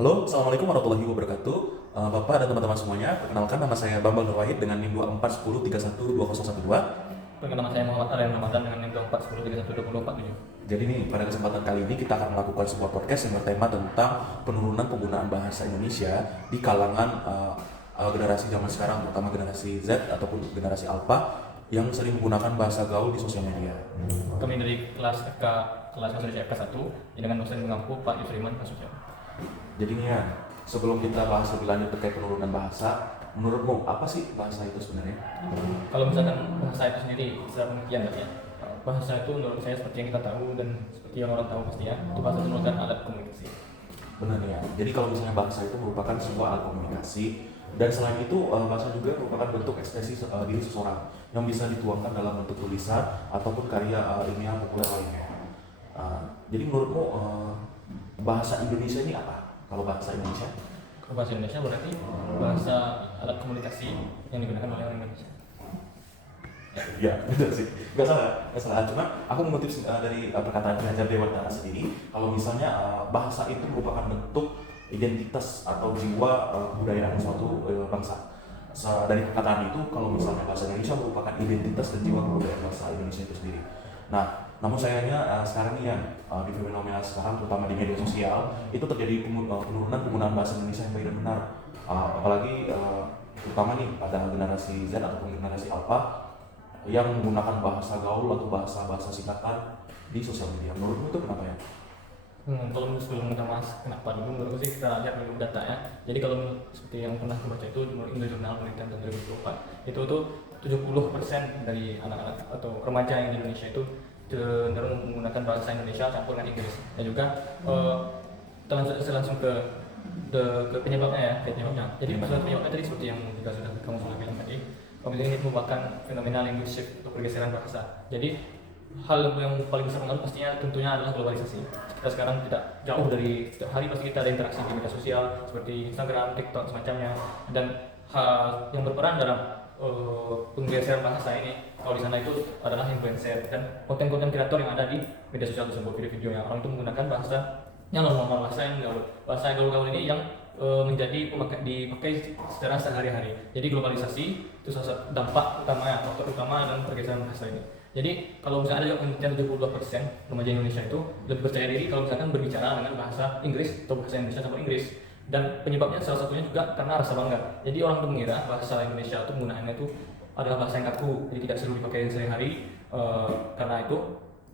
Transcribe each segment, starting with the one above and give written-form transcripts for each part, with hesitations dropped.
Halo, Assalamualaikum warahmatullahi wabarakatuh. Bapak dan teman-teman semuanya, perkenalkan nama saya Bambang Nur Wahid dengan NIM 2410312012. Nama saya Muhammad Aryan Ramadan dengan NIM 2410312047. Jadi nih, pada kesempatan kali ini kita akan melakukan sebuah podcast yang bertema tentang penurunan penggunaan bahasa Indonesia di kalangan generasi zaman sekarang, terutama generasi Z ataupun generasi Alpha yang sering menggunakan bahasa gaul di sosial media. Kami dari kelas FK, kelas Bahasa Indonesia FK 1, dengan dosen mengampu Pak Yusriman Pasuja. Jadi nih ya, sebelum kita bahas lebih lanjut terkait penurunan bahasa, menurutmu apa sih bahasa itu sebenarnya? Kalau misalkan bahasa itu sendiri, secara pengertian ya. Bahasa itu menurut saya seperti yang kita tahu dan seperti yang orang tahu pasti ya, itu bahasa itu merupakan alat komunikasi. Benar ya. Jadi kalau misalnya bahasa itu merupakan sebuah alat komunikasi, dan selain itu bahasa juga merupakan bentuk ekspresi diri seseorang yang bisa dituangkan dalam bentuk tulisan ataupun karya ilmiah populer lainnya. Jadi menurutmu bahasa Indonesia ini apa? Kalau bahasa Indonesia? Kalau bahasa Indonesia berarti bahasa alat komunikasi yang digunakan oleh orang Indonesia. Ya, betul sih. Nggak salah. Cuma aku mengutip dari perkataan Ki Hajar Dewantara sendiri, kalau misalnya bahasa itu merupakan bentuk identitas atau jiwa kebudayaan suatu bangsa. Dari perkataan itu, kalau misalnya bahasa Indonesia merupakan identitas dan jiwa kebudayaan bangsa Indonesia itu sendiri. Nah, namun sayangnya sekarang ini yang di fenomena sekarang, terutama di media sosial, itu terjadi penurunan penggunaan bahasa Indonesia yang baik dan benar. Apalagi terutama nih pada generasi Z ataupun generasi Alpha yang menggunakan bahasa gaul atau bahasa singkatan di sosial media. Menurutmu itu kenapa ya? Kalau sebelum kita bahas kenapa dulu, menurut saya kita lihat dulu data ya. Jadi kalau seperti yang pernah saya baca itu menurut Indo Jurnal Penelitian tahun 2024, itu tuh 70% dari anak-anak atau remaja yang di Indonesia itu cenderung menggunakan bahasa Indonesia campur dengan Inggris. Dan juga kita langsung ke penyebabnya ya, penyebabnya. Jadi penyebabnya tadi seperti yang juga sudah kamu bilang tadi, kalau ini merupakan fenomena linguistic shift atau pergeseran bahasa. Jadi hal yang paling besar mengaruh pastinya tentunya adalah globalisasi. Kita sekarang tidak jauh dari setiap hari pasti kita ada interaksi di media sosial seperti Instagram, TikTok semacamnya, dan hal yang berperan dalam penggeseran bahasa ini kalau di sana itu adalah influencer dan konten-konten kreator yang ada di media sosial tersebut, video-video yang orang itu menggunakan bahasa yang normal, bahasa yang gaul-gaul ini yang dipakai secara sehari-hari. Jadi globalisasi itu salah satu dampak utama, faktor utama dalam pergeseran bahasa ini. Jadi kalau misalnya ada yang penelitian 72% remaja Indonesia itu lebih percaya diri kalau misalkan berbicara dengan bahasa Inggris atau bahasa Indonesia sama Inggris. Dan penyebabnya salah satunya juga karena rasa bangga. Jadi orang itu mengira bahasa Indonesia itu penggunaannya itu adalah bahasa yang kaku, jadi tidak selalu dipakai sehari-hari. Karena itu,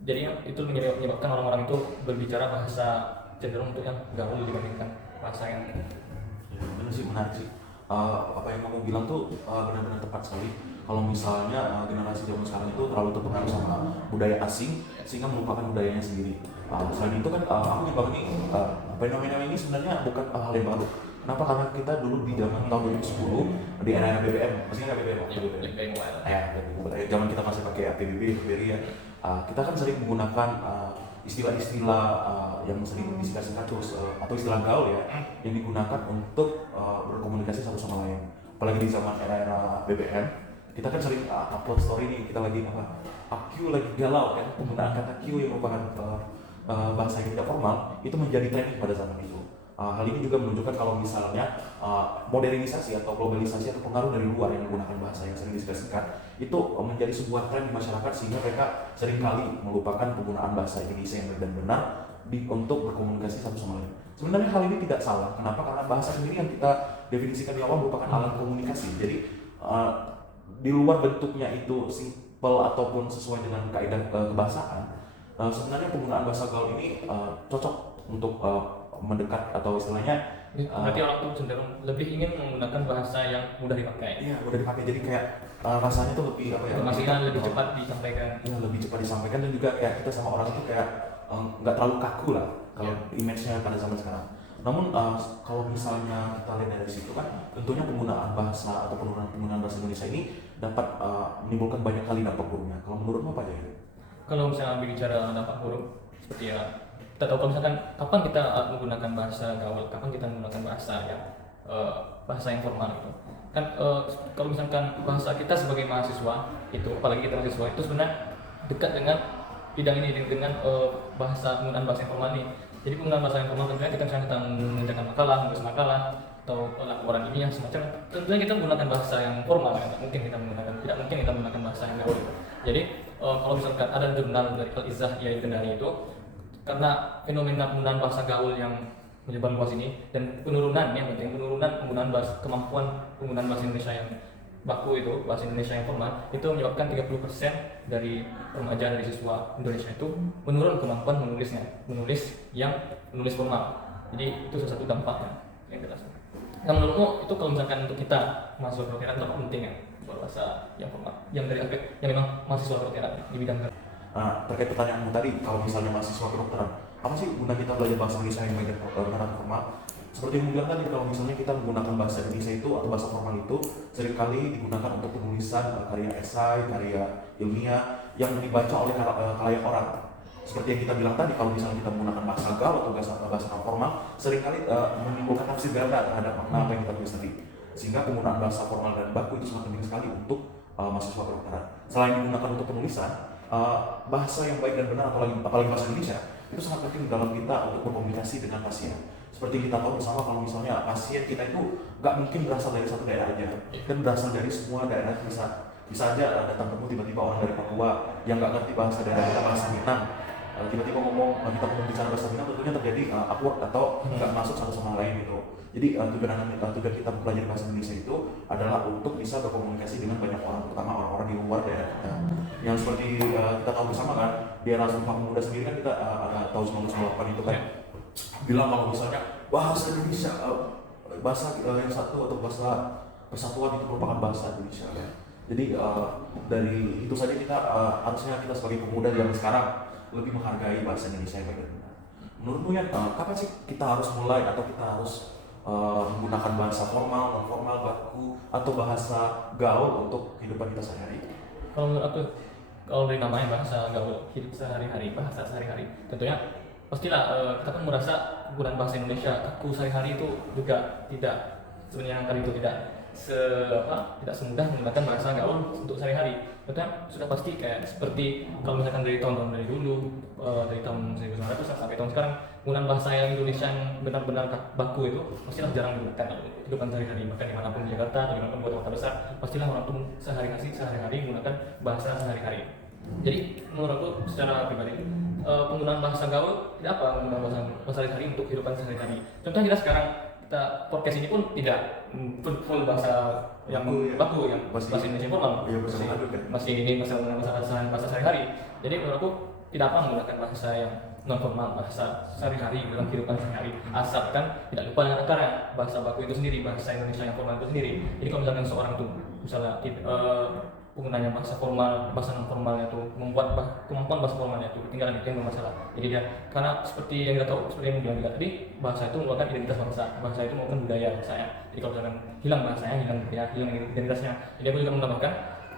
jadi itu menyebabkan orang-orang itu berbicara bahasa cenderung untuk yang gaul dibandingkan bahasa yang Ya, benar sih, menarik sih. Apa yang kamu bilang tuh benar-benar tepat sekali. Kalau misalnya generasi zaman sekarang itu terlalu terpengaruh sama budaya asing sehingga melupakan budayanya sendiri. Selain itu kan aku nyimpang ini fenomena ini sebenarnya bukan hal yang baru. Kenapa? Karena kita dulu di zaman tahun 2010 di era BBM, masih nggak BBM waktu BBM? lebih mobile. Zaman kita masih pakai PBB, BlackBerry ya. Kita kan sering menggunakan istilah-istilah yang sering disingkat-singkat terus atau istilah gaul ya yang digunakan untuk berkomunikasi satu sama lain. Apalagi di zaman era-era BBM, kita kan sering upload story nih, kita lagi Q lagi galau kan, penggunaan kata Q yang merupakan bahasa yang tidak formal itu menjadi trending pada zaman itu. Hal ini juga menunjukkan kalau misalnya modernisasi atau globalisasi atau pengaruh dari luar yang menggunakan bahasa yang sering disingkat itu menjadi sebuah tren di masyarakat sehingga mereka seringkali melupakan penggunaan bahasa Indonesia yang baik dan benar untuk berkomunikasi satu sama lain. Sebenarnya hal ini tidak salah. Kenapa? Karena bahasa sendiri yang kita definisikan di awal merupakan alat komunikasi. Jadi di luar bentuknya itu simple ataupun sesuai dengan kaidah kebahasaan, sebenarnya penggunaan bahasa gaul ini cocok untuk mendekat atau istilahnya Berarti orang tuh cenderung lebih ingin menggunakan bahasa yang mudah dipakai. iya mudah dipakai, jadi kayak rasanya tuh lebih apa ya, Informasinya lebih cepat disampaikan. ya, lebih cepat disampaikan dan juga kayak kita sama orang itu kayak nggak terlalu kaku lah kalau image-nya pada zaman sekarang. Namun kalau misalnya kita lihat dari situ kan tentunya penggunaan bahasa atau penggunaan bahasa Indonesia ini dapat menimbulkan banyak kali dampak buruknya. Kalau menurutmu apa aja? Kalau misalnya bicara dampak buruk seperti ya, kita tahu kalau misalkan kapan kita menggunakan bahasa gaul, kapan kita menggunakan bahasa yang formal gitu. Kan kalau misalkan bahasa kita sebagai mahasiswa itu, apalagi kita mahasiswa itu sebenarnya dekat dengan bidang ini dengan penggunaan bahasa informal ini. Jadi penggunaan bahasa yang formal tentunya kita misalnya kita mengerjakan makalah, menulis makalah atau laporan ilmiah semacam, tentunya kita menggunakan bahasa yang formal, tidak mungkin kita menggunakan bahasa yang gaul. Jadi kalau misalkan ada jurnal dari Al-Izzah Yai Kendari itu, karena fenomena penggunaan bahasa gaul yang menyebar luas ini dan penurunan penggunaan bahasa, kemampuan penggunaan bahasa Indonesia yang baku itu, bahasa Indonesia yang formal itu menyebabkan 30% dari remaja, dari siswa Indonesia itu menurun kemampuan menulis formal. Jadi itu salah satu dampaknya yang jelas. Nah, menurutmu itu kalau misalkan untuk kita mahasiswa kedokteran itu apa penting ya bahasa yang formal, yang dari aspek yang memang mahasiswa kedokteran di bidang terkait pertanyaanmu tadi, kalau misalnya mahasiswa kedokteran, apa sih guna kita belajar bahasa Indonesia yang baik dan formal? Seperti yang bilang tadi, kalau misalnya kita menggunakan bahasa Indonesia itu atau bahasa formal itu seringkali digunakan untuk penulisan karya esai, karya ilmiah yang dibaca oleh khalayak orang. Seperti yang kita bilang tadi, kalau misalnya kita menggunakan bahasa gaul atau bahasa non formal, seringkali menimbulkan tafsir ganda terhadap makna apa yang kita tulis tadi. Sehingga penggunaan bahasa formal dan baku itu sangat penting sekali untuk mahasiswa kedokteran. Selain digunakan untuk penulisan, bahasa yang baik dan benar, apalagi bahasa Indonesia, itu sangat penting dalam kita untuk berkomunikasi dengan pasien. Seperti kita tahu bersama, kalau misalnya pasien kita itu nggak mungkin berasal dari satu daerah aja, dan berasal dari semua daerah. Bisa aja datang temu tiba-tiba orang dari Papua yang nggak ngerti bahasa daerah kita, bahasa Minang, tiba-tiba kita ngomong bicara bahasa Minang, tentunya terjadi awkward atau nggak masuk satu sama lain gitu. Jadi tujuan kita belajar bahasa Indonesia itu adalah untuk bisa berkomunikasi dengan banyak orang, terutama orang-orang di luar daerah kita. Yang seperti kita tahu bersama kan, di era Sumpah Pemuda sendiri kan kita tahun 1998 itu kan bilang kalau misalnya bahasa Indonesia, bahasa yang satu atau bahasa persatuan itu merupakan bahasa Indonesia kan. Jadi dari itu saja kita harusnya kita sebagai pemuda yang sekarang lebih menghargai bahasa Indonesia yang baik. Menurutmu ya, kapan sih kita harus mulai atau kita harus menggunakan bahasa formal, non formal, baku atau bahasa gaul untuk kehidupan kita sehari-hari? Kalau menurut aku, kalau dari namanya bahasa gaul, hidup sehari-hari, bahasa sehari-hari, tentunya pastilah kita kan merasa penggunaan bahasa Indonesia kaku sehari-hari itu juga tidak, sebenarnya tadi itu tidak semudah menggunakan bahasa gaul untuk sehari-hari. Tentunya sudah pasti kayak seperti kalau misalkan dari tahun-tahun dari dulu, dari tahun 1900 sampai tahun sekarang, penggunaan bahasa yang Indonesia yang benar-benar baku itu pastilah jarang digunakan dalam kehidupan sehari-hari. Bahkan dimanapun di Jakarta, dimanapun di kota besar, pastilah orang pun sehari-hari menggunakan bahasa sehari-hari. Jadi menurut aku secara pribadi, penggunaan bahasa gaul tidak apa, menggunakan bahasa sehari-hari untuk kehidupan sehari-hari. Contohnya kita sekarang, kita podcast ini pun tidak full bahasa yang baku, yang bahasa Indonesia formal, masih ini bahasa sehari-hari. Jadi menurut aku tidak apa menggunakan bahasa yang non formal, bahasa sehari-hari dalam kehidupan sehari-hari, asalkan tidak lupa dengan akarnya, bahasa baku itu sendiri, bahasa Indonesia yang formal itu sendiri. Jadi kalau misalnya seorang tuh misalnya penggunanya bahasa formal, bahasa non formalnya itu membuat kemampuan bahasa formalnya itu ketinggalan, itu yang bermasalah. Jadi dia, karena seperti yang kita tahu, seperti yang bilang juga tadi, bahasa itu merupakan identitas bangsa, bahasa itu merupakan budaya bangsanya. Jadi kalau misalkan hilang bahasanya, hilang identitasnya. Jadi aku juga menambahkan,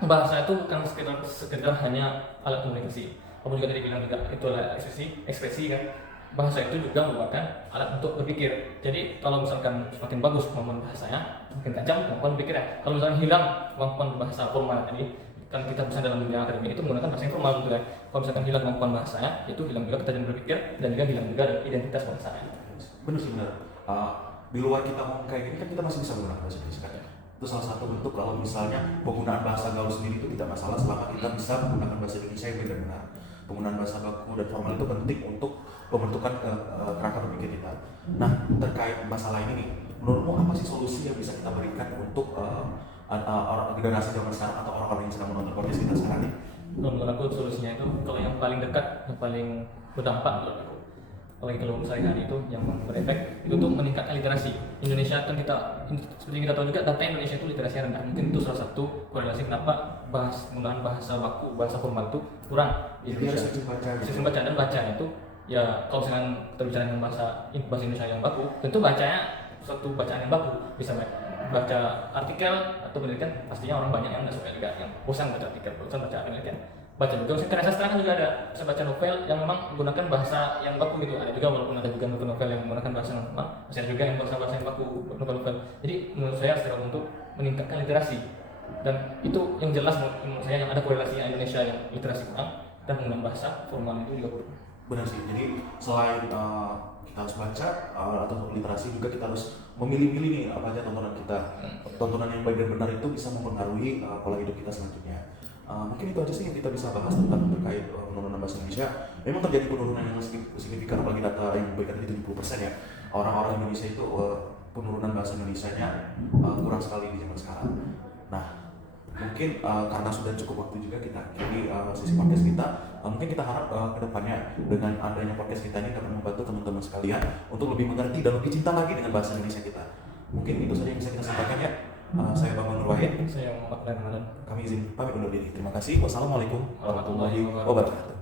bahasa itu bukan sekedar hanya alat komunikasi. Kamu juga tadi bilang juga itu adalah ekspresi kan. Bahasa itu juga merupakan alat untuk berpikir. Jadi kalau misalkan semakin bagus kemampuan bahasanya, semakin tajam kemampuan berpikirnya. Kalau misalkan hilang kemampuan bahasa formal tadi, kan kita bisa dalam dunia akademik itu menggunakan bahasa yang formal gitu kan. Kalau misalkan hilang kemampuan bahasanya, itu hilang juga ketajaman berpikir dan juga hilang juga identitas bangsanya. Benar sih, benar. Di luar kita ngomong kayak gini kan kita masih bisa menggunakan bahasa Indonesia kan. Itu salah satu bentuk kalau misalnya penggunaan bahasa gaul sendiri itu tidak masalah selama kita bisa menggunakan bahasa Indonesia yang benar-benar. Penggunaan bahasa baku dan formal itu penting untuk pembentukan kerangka berpikir kita. Nah, terkait masalah ini nih, menurutmu apa sih solusi yang bisa kita berikan untuk generasi zaman sekarang atau orang-orang yang sedang menonton podcast kita sekarang nih? Menurut aku solusinya itu, kalau yang paling dekat, yang paling berdampak menurut aku, apalagi kalau sehari-hari itu yang berefek, itu tuh meningkatkan literasi. Indonesia kan kita, seperti kita tahu juga, data Indonesia itu literasi rendah. Mungkin itu salah satu korelasi kenapa penggunaan bahasa baku, bahasa formal itu kurang di Indonesia. Sistem baca dan bacanya itu, ya kalau misalkan kita bicara dengan bahasa Indonesia yang baku, tentu bacanya suatu bacaan yang baku, bisa baca artikel atau penelitian, pastinya orang banyak yang nggak suka juga, yang bosan baca artikel, bosan baca penelitian. Baca juga, karya sastra kan juga ada, bisa baca novel yang memang menggunakan bahasa yang baku gitu. Ada juga, walaupun ada juga novel yang menggunakan bahasa normal, masih ada juga yang bahasa yang baku, novel-novel. Jadi menurut saya secara untuk meningkatkan literasi, dan itu yang jelas menurut saya yang ada korelasinya Indonesia yang literasi kurang dan penggunaan bahasa formal itu juga kurang. Benar sih, jadi selain kita harus baca, atau untuk literasi juga kita harus memilih-milih nih apa aja tontonan kita. Tontonan yang baik dan benar itu bisa mempengaruhi pola hidup kita selanjutnya. Mungkin itu aja sih yang kita bisa bahas tentang terkait penurunan bahasa Indonesia. Memang terjadi penurunan yang signifikan, apalagi data yang memberikan tadi 70% ya. Orang-orang Indonesia itu penurunan bahasa Indonesianya kurang sekali di zaman sekarang. Nah, mungkin karena sudah cukup waktu juga kita akhiri sesi podcast kita. Mungkin kita harap kedepannya dengan adanya podcast kita ini akan membantu teman-teman sekalian untuk lebih mengerti dan lebih cinta lagi dengan bahasa Indonesia kita. Mungkin itu saja yang bisa kita sampaikan ya. Saya Bang Nur Wahid. Saya Muhammad Ramadan. Kami izin pamit undur diri. Terima kasih. Wassalamualaikum warahmatullahi wabarakatuh.